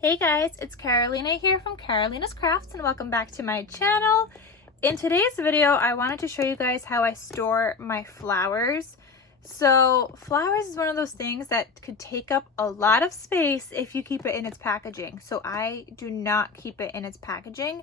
Hey guys, it's Carolina here from KarolinasKrafts and welcome back to my channel. In today's video, I wanted to show you guys how I store my flowers. So flowers is one of those things that could take up a lot of space if you keep it in its packaging. So I do not keep it in its packaging.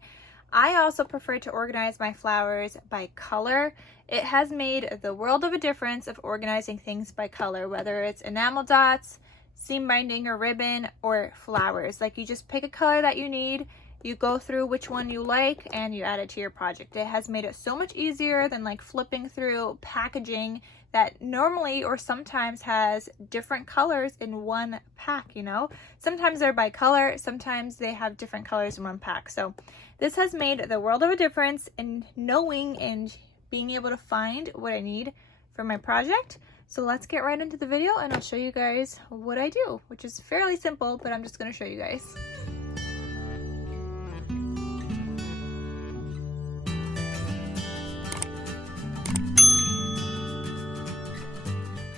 I also prefer to organize my flowers by color. It has made the world of a difference of organizing things by color, whether it's enamel dots, seam binding or ribbon, or flowers. Like, you just pick a color that you need, you go through which one you like, and you add it to your project. It has made it so much easier than like flipping through packaging that normally or sometimes has different colors in one pack, you know? Sometimes they're by color, sometimes they have different colors in one pack. So this has made the world of a difference in knowing and being able to find what I need for my project. So let's get right into the video and I'll show you guys what I do, which is fairly simple, but I'm just going to show you guys.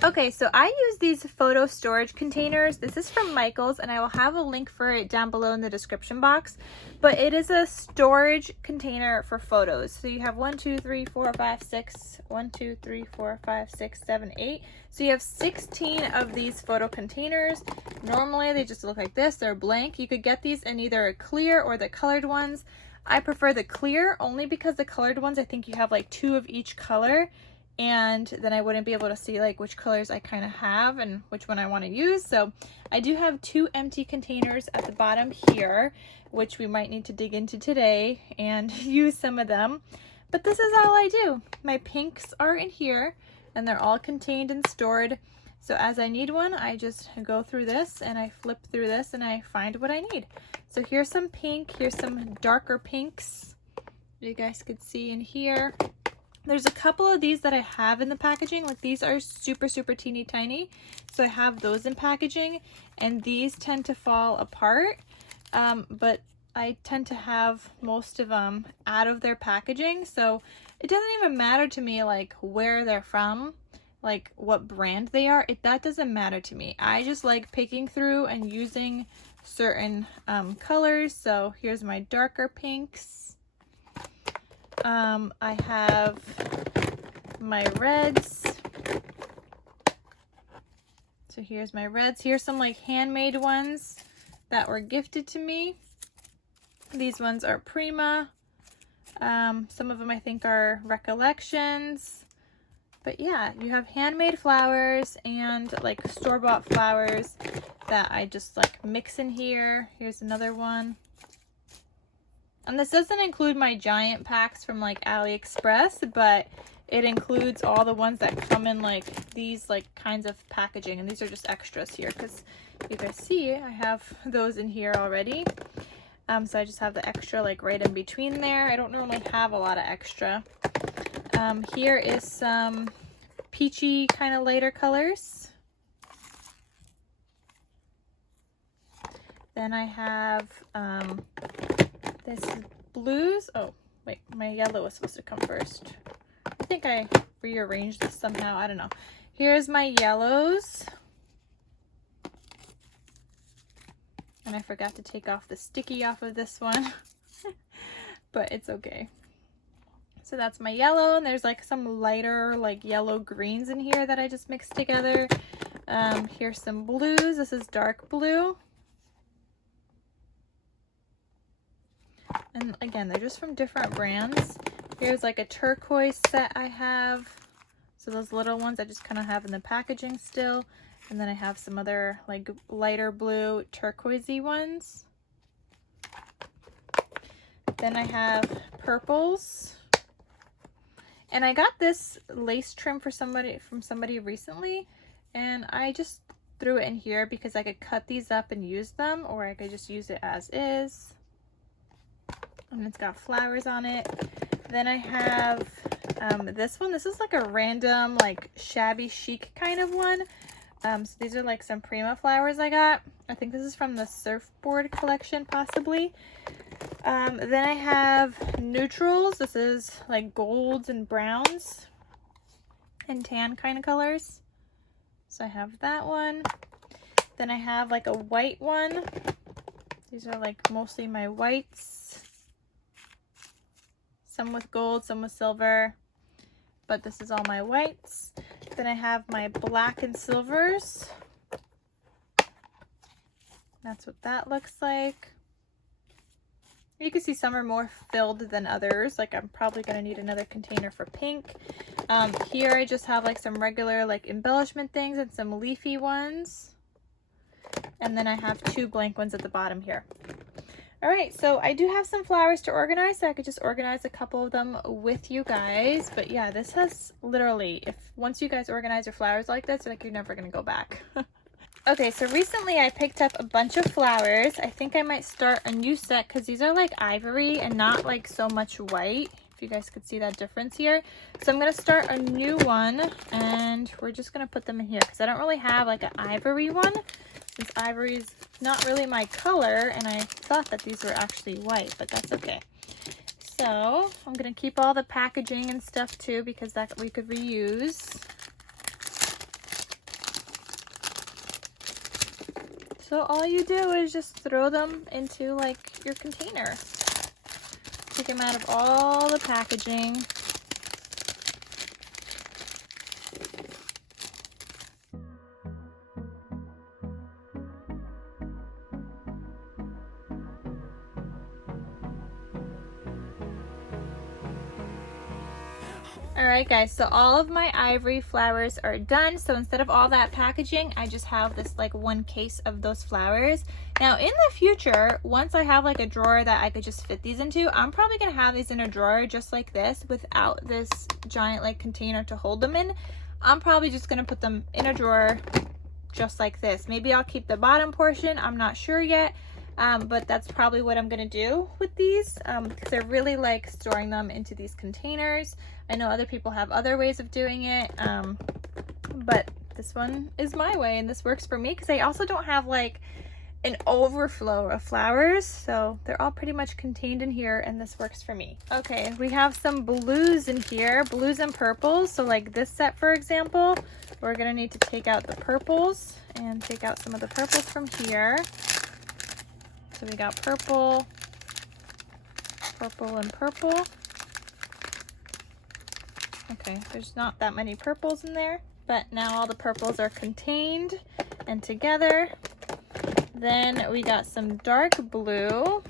Okay, so I use these photo storage containers. This is from Michaels and I will have a link for it down below in the description box, but it is a storage container for photos. So you have 1, 2, 3, 4, 5, 6, 1, 2, 3, 4, 5, 6, 7, 8. So you have 16 of these photo containers. Normally they just look like this, they're blank. You could get these in either a clear or the colored ones. I prefer the clear only because the colored ones, I think you have like 2 of each color, and then I wouldn't be able to see like which colors I kind of have and which one I want to use. So I do have 2 empty containers at the bottom here, which we might need to dig into today and use some of them. But this is all I do. My pinks are in here and they're all contained and stored. So as I need one, I just go through this and I flip through this and I find what I need. So here's some pink, here's some darker pinks. You guys could see in here. There's a couple of these that I have in the packaging, like these are super teeny tiny, so I have those in packaging, and these tend to fall apart, but I tend to have most of them out of their packaging, so it doesn't even matter to me like where they're from, like what brand they are. That doesn't matter to me. I just like picking through and using certain colors. So here's my darker pinks. I have my reds. So here's my reds. Here's some like handmade ones that were gifted to me. These ones are Prima. Some of them I think are Recollections. But yeah, you have handmade flowers and like store-bought flowers that I just like mix in here. Here's another one. And this doesn't include my giant packs from like AliExpress, but it includes all the ones that come in like these like kinds of packaging. And these are just extras here because you guys see I have those in here already. So I just have the extra like right in between there. I don't normally have a lot of extra. Here is some peachy kind of lighter colors. Then I have this blues. Oh wait, my yellow was supposed to come first. I think I rearranged this somehow. I don't know. Here's my yellows. And I forgot to take off the sticky off of this one. But it's okay. So that's my yellow, and there's like some lighter like yellow greens in here that I just mixed together. Here's some blues. This is dark blue. And again, they're just from different brands. Here's like a turquoise set I have. So those little ones I just kind of have in the packaging still. And then I have some other like lighter blue turquoisey ones. Then I have purples. And I got this lace trim from somebody recently. And I just threw it in here because I could cut these up and use them, or I could just use it as is. And it's got flowers on it. Then I have this one. This is like a random like shabby chic kind of one. So these are like some Prima flowers I got. I think this is from the surfboard collection possibly. Then I have neutrals. This is like golds and browns and tan kind of colors. So I have that one. Then I have like a white one. These are like mostly my whites. Some with gold, some with silver. But this is all my whites. Then I have my black and silvers. That's what that looks like. You can see some are more filled than others. Like I'm probably gonna need another container for pink. Here I just have like some regular like embellishment things and some leafy ones. And then I have 2 blank ones at the bottom here. All right, so I do have some flowers to organize, so I could just organize a couple of them with you guys. But yeah, this has literally, once you guys organize your flowers like this, like you're never gonna go back. Okay, so recently I picked up a bunch of flowers. I think I might start a new set because these are like ivory and not like so much white. If you guys could see that difference here. So I'm gonna start a new one and we're just gonna put them in here because I don't really have like an ivory one. Since ivory is not really my color, and I thought that these were actually white, but that's okay. So I'm gonna keep all the packaging and stuff too because that we could reuse. So all you do is just throw them into like your container. Take them out of all the packaging. Alright guys, so all of my ivory flowers are done. So instead of all that packaging, I just have this like one case of those flowers. Now in the future, once I have like a drawer that I could just fit these into, I'm probably going to have these in a drawer just like this without this giant like container to hold them in. I'm probably just going to put them in a drawer just like this. Maybe I'll keep the bottom portion, I'm not sure yet. But that's probably what I'm gonna do with these because I really like storing them into these containers. I know other people have other ways of doing it, but this one is my way and this works for me because I also don't have like an overflow of flowers, so they're all pretty much contained in here and this works for me. Okay, we have some blues in here, blues and purples. So like this set, for example, we're gonna need to take out the purples and take out some of the purples from here. So we got purple, purple, and purple. Okay, there's not that many purples in there, but now all the purples are contained and together. Then we got some dark blue.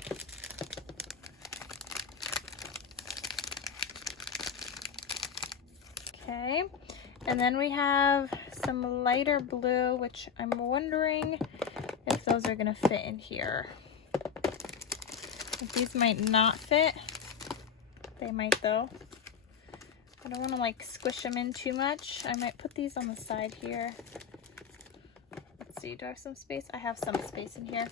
Okay, and then we have some lighter blue, which I'm wondering if those are gonna fit in here. These might not fit. They might though. I don't want to like squish them in too much. I might put these on the side here. Let's see, do I have some space? I have some space in here.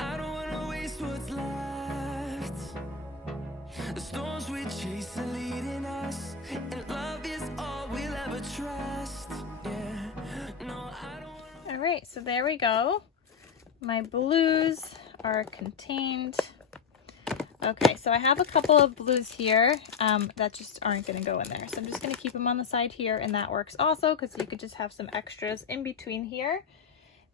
I don't want to waste what's left. The storms we chase are leading us, and love is all we'll ever trust. Yeah. No, I don't wanna... All right, so there we go. My blues are contained. Okay, so I have a couple of blues here that just aren't going to go in there. So I'm just going to keep them on the side here, and that works also because you could just have some extras in between here.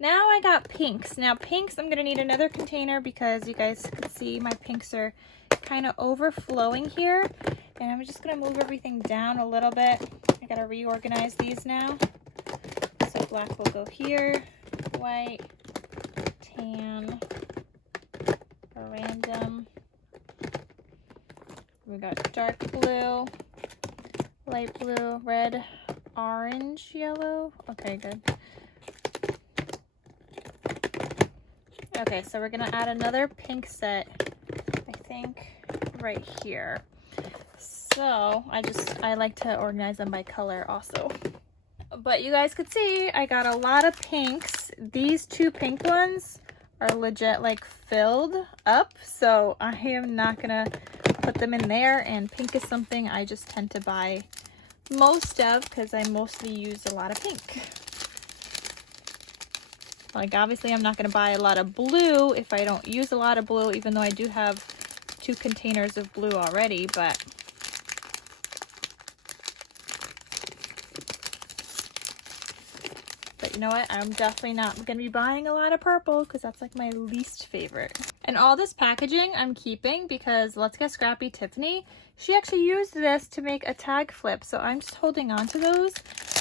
Now I got pinks. Now pinks, I'm going to need another container because you guys can see my pinks are kind of overflowing here. And I'm just going to move everything down a little bit. I got to reorganize these now. So black will go here, white, tan, random. We got dark blue, light blue, red, orange, yellow. Okay, good. Okay, so we're gonna add another pink set, I think, right here. So I like to organize them by color also. But you guys could see I got a lot of pinks. These 2 pink ones are legit like filled up, so I am not gonna put them in there, and pink is something I just tend to buy most of because I mostly use a lot of pink. Like obviously I'm not going to buy a lot of blue if I don't use a lot of blue, even though I do have 2 containers of blue already, but you know what? I'm definitely not going to be buying a lot of purple because that's like my least favorite. And all this packaging I'm keeping because Let's Get Scrappy Tiffany, she actually used this to make a tag flip. So I'm just holding on to those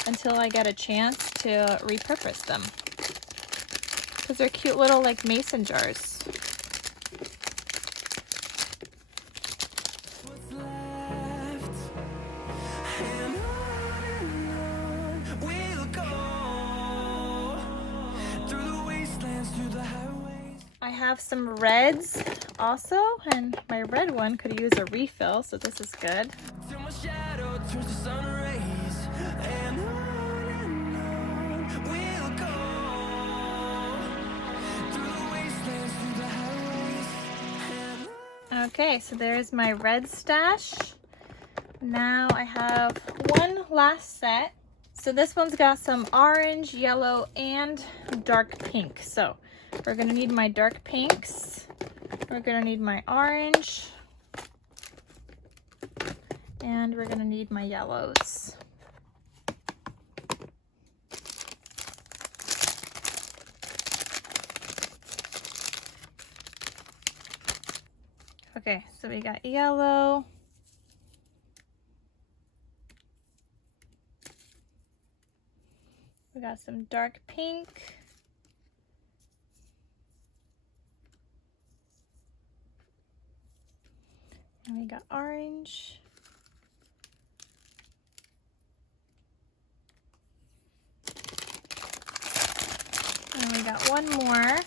until I get a chance to repurpose them. Because they're cute little like mason jars. What's left, and on we'll go through the wastelands, through the highways. I have some reds also, and my red one could use a refill, so this is good. Till my shadow turns to sun rays, and on we'll go through the wastelands, through the highways, and on. Okay, so there's my red stash. Now I have one last set. So this one's got some orange, yellow, and dark pink. So we're gonna need my dark pinks. We're gonna need my orange. And we're gonna need my yellows. Okay, so we got yellow. We got some dark pink. And we got orange. And we got one more.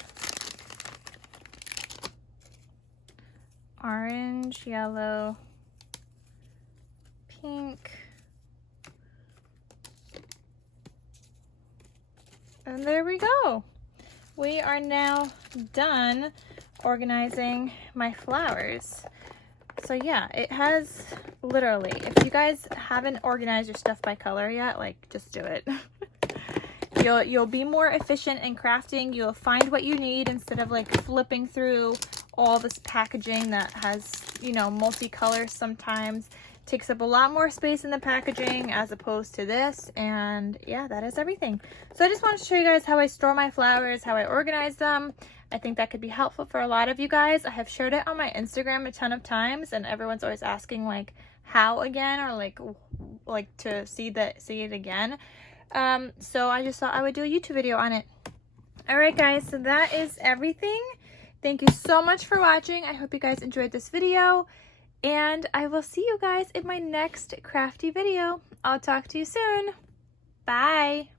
Orange, yellow, pink. And there we go. We are now done organizing my flowers. So yeah, it has literally, if you guys haven't organized your stuff by color yet, like just do it. You'll be more efficient in crafting. You'll find what you need instead of like flipping through all this packaging that has, you know, multicolors sometimes. Takes up a lot more space in the packaging as opposed to this. And yeah, that is everything. So I just wanted to show you guys how I store my flowers, how I organize them. I think that could be helpful for a lot of you guys. I have shared it on my Instagram a ton of times, and everyone's always asking like how again, or like to see it again. So I just thought I would do a YouTube video on it. All right guys, so that is everything. Thank you so much for watching. I hope you guys enjoyed this video, and I will see you guys in my next crafty video. I'll talk to you soon. Bye.